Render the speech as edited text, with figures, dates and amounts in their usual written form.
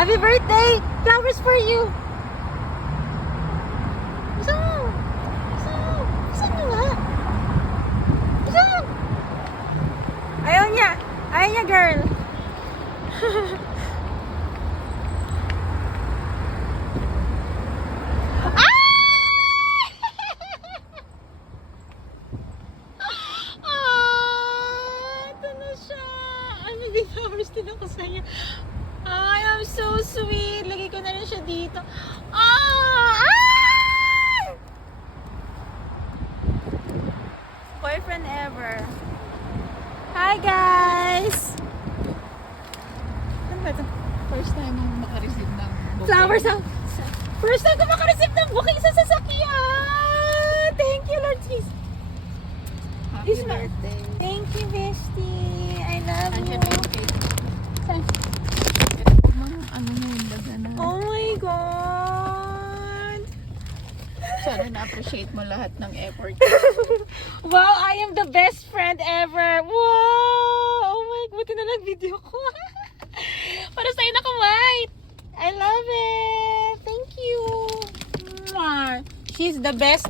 Happy birthday! Flowers for you! Saan? Saan? Saan nyo nga? Saan? Ayaw niya! Ayaw niya, girl! Ito na siya! Ano, may flowers din ako sa'yo. Ay, I'm so sweet. Lagay ko na rin siya dito. Boyfriend ever. Hi, guys! Ano ba ito? First time mong makareceive ng bouquet. Flowers ang... First time ko makareceive ng bouquet sa sasakyan! Thank you, Lord Jesus. Happy This one. birthday. Thank you, bestie. I love you. Andiyan na yung cake. Saan? Mga ano na yung baga na. Oh my God! Sana na-appreciate mo lahat ng effort. Wow, I am the best friend ever! Wow! Oh my, buti na lang video ko. Para sa'yo naka-white. I love it. Thank you. Mwah. She's the best